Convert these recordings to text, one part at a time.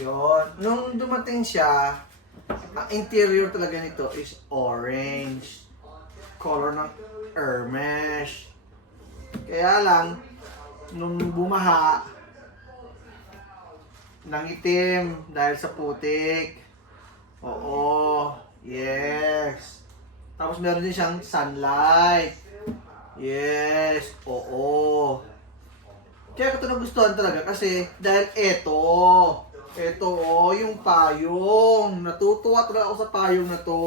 Yun. Nung dumating siya, ang interior talaga nito is orange. Color ng Hermes. Kaya lang, nung bumaha, nangitim dahil sa putik. Oo. Yes. Tapos meron din siyang sunlight. Yes. Oo. Kaya ko ito nagustuhan talaga kasi dahil ito yung payong. Natutuwa talaga ako sa payong na to.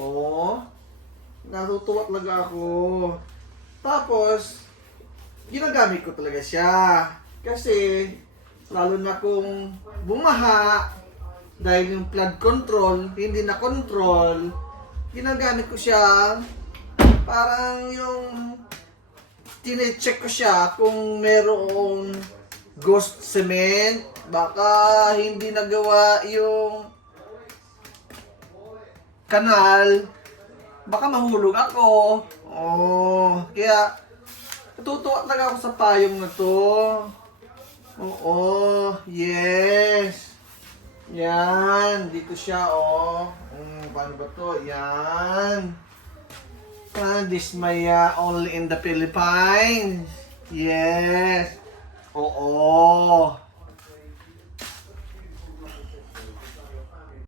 Oo. Natutuwa talaga ako. Tapos, ginagamit ko talaga siya. Kasi, lalo na kung bumaha, dahil yung flood control, hindi na control, ginagamit ko siya parang yung tine-check ko siya kung merong ghost cement, baka hindi nagawa yung kanal, baka mahulog ako. Oh, kaya natutuwa talaga ako sa payong na to. Oo, yes. Yan, dito siya, oh. Paano ba to? Yan. This Maya only in the Philippines. Yes. Oo.